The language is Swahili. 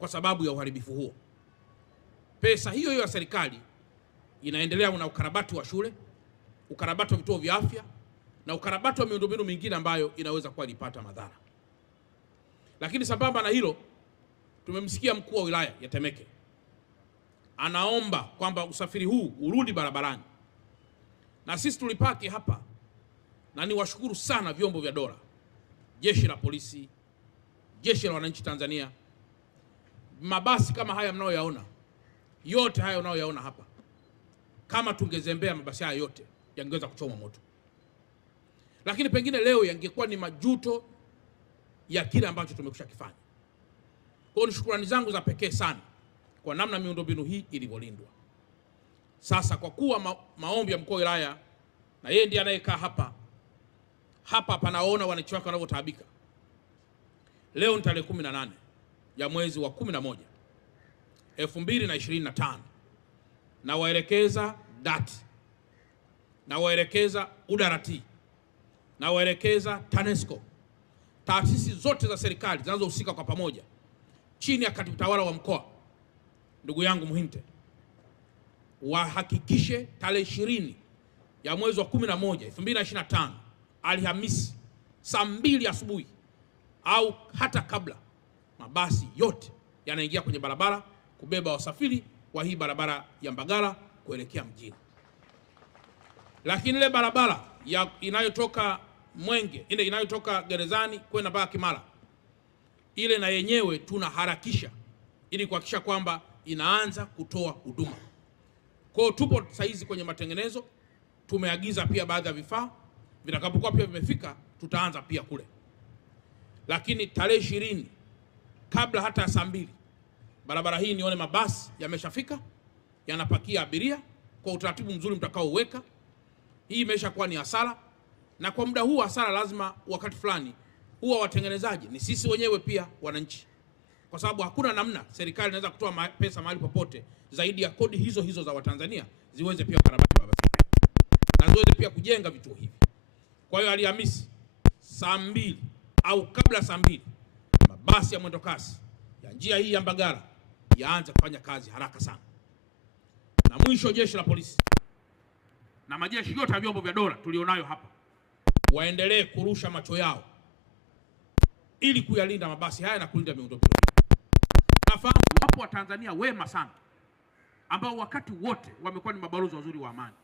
kwa sababu ya uharibifu huo. Pesa hiyo hiyo ya serikali inaendelea na ukarabati wa shule, ukarabati wa vituo vya afya na ukarabati wa miundombinu mingine ambayo inaweza kuwa ilipata madhara. Lakini sambamba na hilo, tumemsikia mkuu wa wilaya ya Temeke anaomba kwamba usafiri huu urudi barabarani, na sisi tulipaki hapa, na niwashukuru sana vyombo vya dola, jeshi la polisi, jeshi la wananchi Tanzania. Mabasi kama haya mnayoyaona, yote haya unayoyaona hapa, kama tungezembea mabasi haya yote yangeweza kuchoma moto, lakini pengine leo yangekuwa ni majuto ya kile ambacho tumekwisha kifanya. Kwa hiyo shukrani zangu za pekee sana kwa namna miundombinu hii ilivyolindwa. Sasa kwa kuwa maombi ya mkuu wa wilaya, na yeye ndiye anayekaa hapa panaona wananchi wake wanavyotaabika. Leo ni tarehe 18 ya mwezi wa 11 2025, na waelekeza DART, na waelekeza UDART, na waelekeza TANESCO, taasisi zote za serikali zinazohusika kwa pamoja chini ya katibu tawala wa mkoa ndugu yangu Muhinte, wahakikishe tarehe 20 ya mwezi wa 11 2025 Alhamisi saa 2 asubuhi au hata kabla, mabasi yote yanaingia kwenye barabara kubeba wasafiri wa hii barabara ya Mbagala kuelekea mjini. Lakini ile barabara inayotoka Mwenge, ile inayotoka gerezani kwenda mpaka Kimara, ile na yenyewe tunaharakisha ili kuhakikisha kwamba inaanza kutoa huduma. Kwa hiyo tupo saizi kwenye matengenezo, tumeagiza pia baadhi ya vifaa, vitakapokuwa pia vimefika tutaanza pia kule. Lakini tarehe 20 kabla hata saa 2 barabara hii nione mabasi yameshafika, yanapakia abiria kwa utaratibu mzuri mtakaouweka. Hii imeshakuwa ni hasara, na kwa muda huu hasara lazima wakati fulani huwa watengenezaji ni sisi wenyewe pia wananchi, kwa sababu hakuna namna serikali inaweza kutoa pesa mahali popote zaidi ya kodi hizo za Watanzania ziweze pia karabati mabasi na ziweze pia kujenga vituo hivi. Kwa hiyo Alhamisi saa 2 au kabla saa 2 mabasi ya mwendokasi ya njia hii ya Mbagala yaanze kufanya kazi haraka sana. Na mwisho, jeshi la polisi na majeshi yote ya vyombo vya dola tulionayo hapa waendelee kurusha macho yao ili kuyalinda mabasi haya na kulinda miundombinu. Nafahamu wapo Watanzania wema sana ambao wakati wote wamekuwa ni mabalozi wazuri wa amani.